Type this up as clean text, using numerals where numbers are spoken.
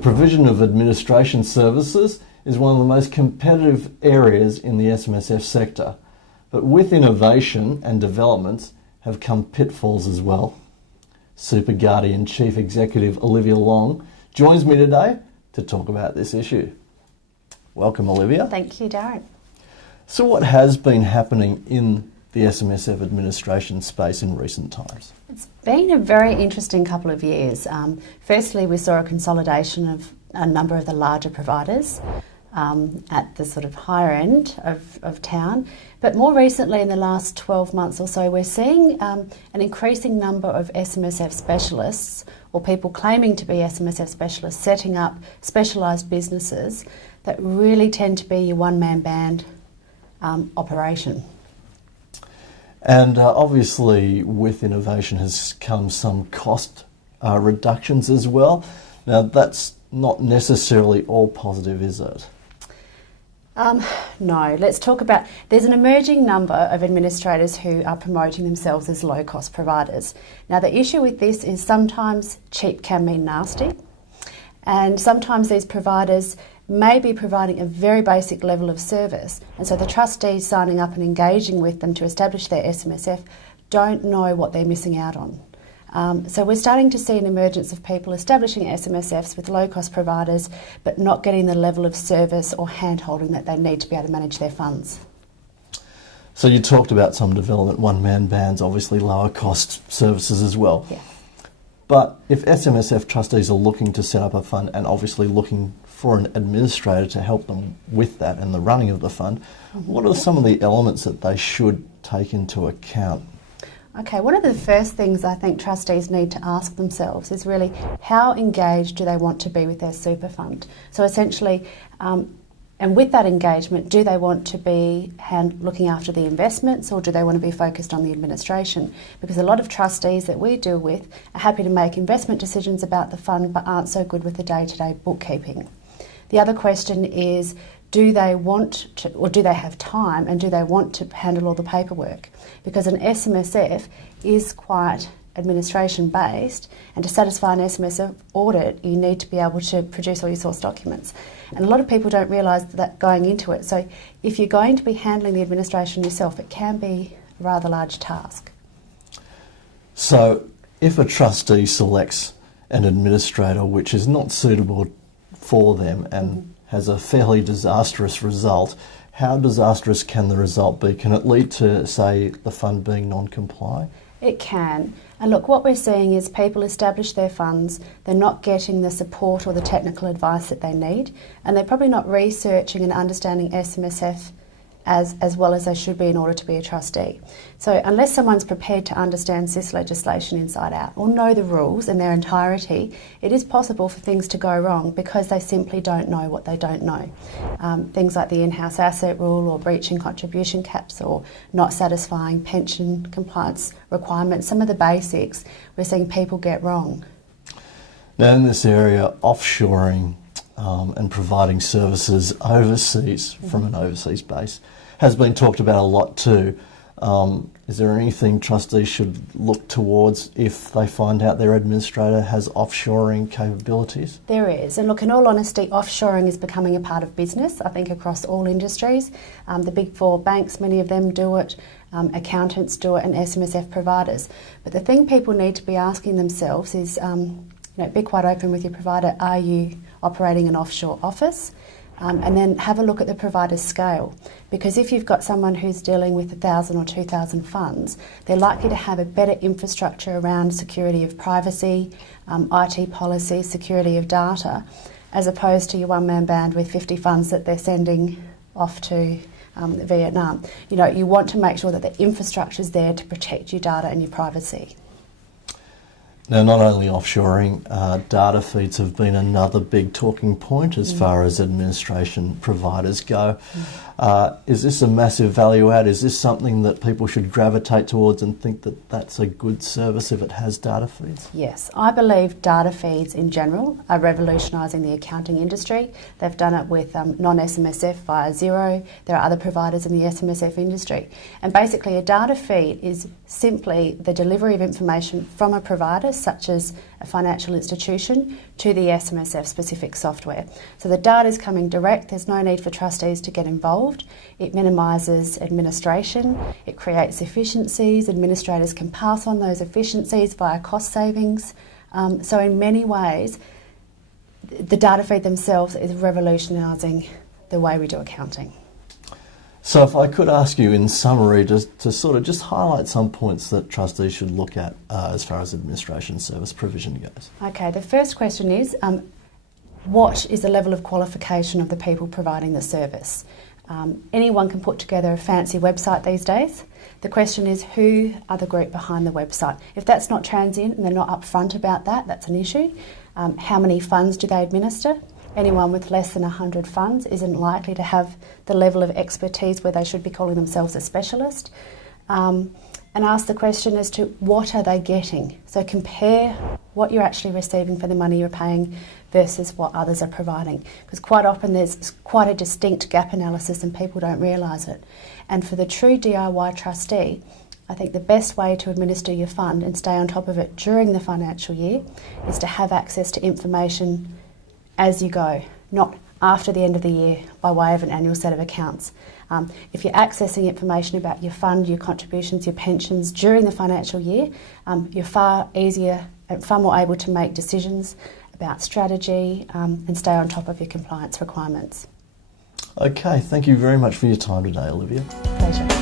provision of administration services is one of the most competitive areas in the SMSF sector, but with innovation and developments have come pitfalls as well. Super Guardian Chief Executive Olivia Long joins me today to talk about this issue. Welcome, Olivia. Thank you, Darren. So what has been happening in the SMSF administration space in recent times? It's been a very interesting couple of years. Firstly, we saw a consolidation of a number of the larger providers at the sort of higher end of town. But more recently, in the last 12 months or so, we're seeing an increasing number of SMSF specialists or people claiming to be SMSF specialists setting up specialised businesses that really tend to be your one-man band operation. And obviously with innovation has come some cost reductions as well. Now that's not necessarily all positive, is it? No, let's talk about, there's an emerging number of administrators who are promoting themselves as low-cost providers. Now the issue with this is sometimes cheap can mean nasty, and sometimes these providers may be providing a very basic level of service, and so the trustees signing up and engaging with them to establish their SMSF don't know what they're missing out on. So we're starting to see an emergence of people establishing SMSFs with low-cost providers but not getting the level of service or hand-holding that they need to be able to manage their funds. So you talked about some development, one-man bands, obviously lower cost services as well. Yeah. But if SMSF trustees are looking to set up a fund and obviously looking for an administrator to help them with that and the running of the fund, what are some of the elements that they should take into account? Okay, one of the first things I think trustees need to ask themselves is really how engaged do they want to be with their super fund? So essentially, and with that engagement, do they want to be looking after the investments or do they want to be focused on the administration? Because a lot of trustees that we deal with are happy to make investment decisions about the fund but aren't so good with the day-to-day bookkeeping. The other question is, do they want to, or do they have time, and do they want to handle all the paperwork? Because an SMSF is quite administration based, and to satisfy an SMSF audit you need to be able to produce all your source documents, and a lot of people don't realise that going into it. So if you're going to be handling the administration yourself, it can be a rather large task. So if a trustee selects an administrator which is not suitable for them and has a fairly disastrous result, how disastrous can the result be? Can it lead to, say, the fund being non-compliant? It can. And look, what we're seeing is people establish their funds, they're not getting the support or the technical advice that they need, and they're probably not researching and understanding SMSF as well as they should be in order to be a trustee. So unless someone's prepared to understand SIS legislation inside out or know the rules in their entirety, it is possible for things to go wrong because they simply don't know what they don't know. Things like the in-house asset rule or breaching contribution caps or not satisfying pension compliance requirements, some of the basics we're seeing people get wrong. Now in this area, offshoring and providing services overseas from an overseas base has been talked about a lot too. Is there anything trustees should look towards if they find out their administrator has offshoring capabilities? There is, and look, in all honesty, offshoring is becoming a part of business, I think, across all industries. The big four banks, many of them do it, accountants do it, and SMSF providers. But the thing people need to be asking themselves is, be quite open with your provider. Are you operating an offshore office? And then have a look at the provider's scale, because if you've got someone who's dealing with 1,000 or 2,000 funds, they're likely to have a better infrastructure around security of privacy, IT policy, security of data, as opposed to your one-man band with 50 funds that they're sending off to Vietnam. You want to make sure that the infrastructure's there to protect your data and your privacy. Now, not only offshoring, data feeds have been another big talking point as far as administration providers go. Is this a massive value add? Is this something that people should gravitate towards and think that that's a good service if it has data feeds? Yes, I believe data feeds in general are revolutionising the accounting industry. They've done it with non-SMSF via Xero. There are other providers in the SMSF industry. And basically a data feed is simply the delivery of information from a provider such as a financial institution, to the SMSF specific software. So the data is coming direct, there's no need for trustees to get involved. It minimises administration, it creates efficiencies, administrators can pass on those efficiencies via cost savings. So in many ways, the data feed themselves is revolutionising the way we do accounting. So if I could ask you in summary to sort of just highlight some points that trustees should look at as far as administration service provision goes. Okay, the first question is, what is the level of qualification of the people providing the service? Anyone can put together a fancy website these days. The question is, who are the group behind the website? If that's not transient and they're not upfront about that, that's an issue. How many funds do they administer? Anyone with less than 100 funds isn't likely to have the level of expertise where they should be calling themselves a specialist. And ask the question as to what are they getting? So compare what you're actually receiving for the money you're paying versus what others are providing. Because quite often there's quite a distinct gap analysis and people don't realise it. And for the true DIY trustee, I think the best way to administer your fund and stay on top of it during the financial year is to have access to information as you go, not after the end of the year by way of an annual set of accounts. If you're accessing information about your fund, your contributions, your pensions during the financial year, you're far easier and far more able to make decisions about strategy and stay on top of your compliance requirements. Okay, thank you very much for your time today, Olivia. Pleasure.